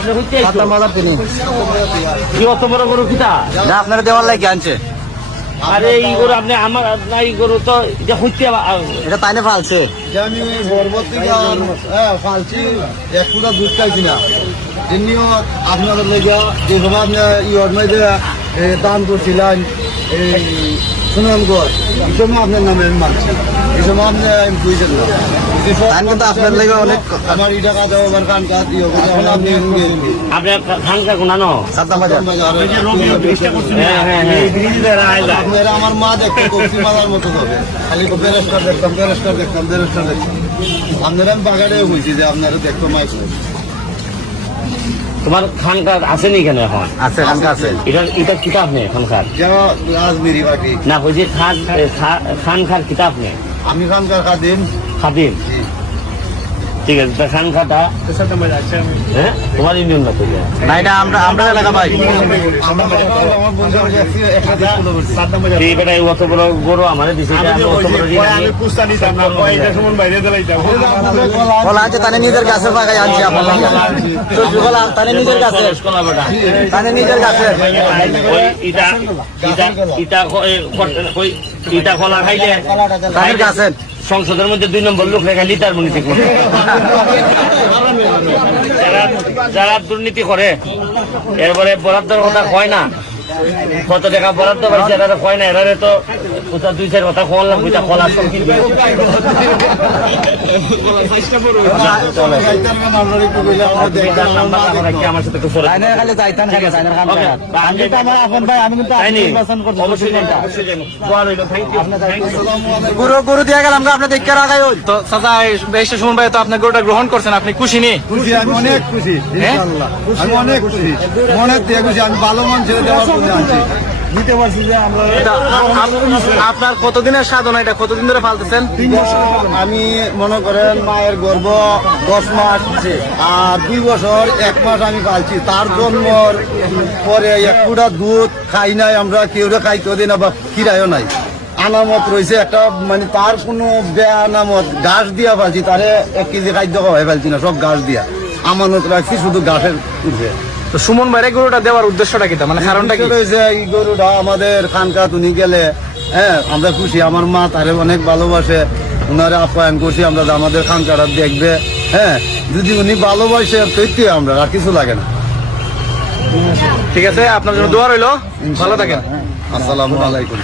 আপনি হইতে আপনার মাদার কিনি কি অত বড় গরু কিতা? না আপনারা দেওয়ার লাগে আনছে। আরে এই গরু আপনি আমার না এই গরু তো এটা হইতে এটা তাইনে ফালছে। আমি পরবর্তী ফালছি এক ফুটা দুধ চাইছি না, এমনিও আপনাদের লেগে যে সময় আপনি ইয়র মধ্যে দান করছিলেন এই সুনামগড়, এই সময় আপনার নামে মানছি, এই সময় আপনি বুঝছেন না। কিন্তু আপনার লেগে অনেক আমার এই টাকা দেওয়া আমার কান কাজ দিয়ে আপনি আপনার খানকা কোনানো সাদ্দাম বাজার। আপনারা আমার মা দেখতে কফি মালার মতো হবে, খালি বেরেস্টার দেখতাম বেরেস্টার দেখতাম বেরেস্টার দেখতাম। আপনারা আমি বাগানে বলছি যে আপনারা দেখতো মাছ তোমার খানকার আসেনি কেন এখন? আছে খানকা আছে। এটা কিতাব নেই খানকার যেমন রাজমিরি বাকি না বুঝি খানকার কিতাব নেই। আমি খানকার খাদিম। খাদিম ঠিক আছে, তা খানকাটা হ্যাঁ তোমার ইউনিয়ন না করলে না এটা আমরা এলাকা ভাই। আমার বন্ধু একটা এই বেটা অত বড় গরু আমাদের দিছে, অত বড় বলা আছে তানে নিজের গাছের বাগায় আনছি আপনার লাগে। বলা তানে নিজের গাছে তানে নিজের গাছে ইটা কলা খাইলে তানের গাছে সংসদের মধ্যে 2 নম্বর লোক রেখা লিটার মনিতে করে যারা দুর্নীতি করে এরপরে বরাদ্দর কথা কয় না, কত টাকা বরাদ্দ পাইছে এরা কয় না, এরা তো 2-4 কথা কলাম বুঝা কলা আমার সাথে গরু গরু দিয়ে গেলাম আপনি দেখে রাখাই তো চাচা বেশ সময় ভাই তো আপনি গরুটা গ্রহণ করছেন, আপনি খুশি নি? খুশি, আমি অনেক খুশি, ইনশাআল্লাহ আমি অনেক খুশি, অনেক দিয়ে খুশি। আমি ভালো মন ছেড়ে দেওয়ার জন্য আনছি, দিতে পারছি যে আমরা। আপনার কতদিনের সাধনা, এটা কতদিন ধরে পালতেছেন? আমি মনে করেন মায়ের গর্ভ 10 মাস আর 2 বছর 1 মাস আমি পালছি। তার জন্মর পরে 1 ফুটা দুধ খাই নাই আমরা, কেউ খাইতেও দিই না বা খিরাইও নাই। আনামত রয়েছে একটা, মানে তার কোনো আনামত ঘাস দিয়া পালছি, তারে 1 কেজি খাদ্য খাওয়াই পালছি না, সব ঘাস দিয়া আমানত রাখছি, শুধু ঘাসের উঠে। তো সুমন ভাইরে গরুটা দেওয়ার উদ্দেশ্যটা কি, মানে কারণটা কি? রয়েছে এই গরুটা আমাদের খানকা তুনি গেলে হ্যাঁ আমরা খুশি, আমার মা তারে অনেক ভালোবাসে, ওনারে আপ্যায়ন করছি আমরা যে আমাদের খানকাটা দেখবে। হ্যাঁ যদি উনি ভালোবাসে সত্যি আমরা আর কিছু লাগে না। ঠিক আছে, আপনার জন্য দোয়া রইল, ভালো থাকেন। আসসালামু আলাইকুম।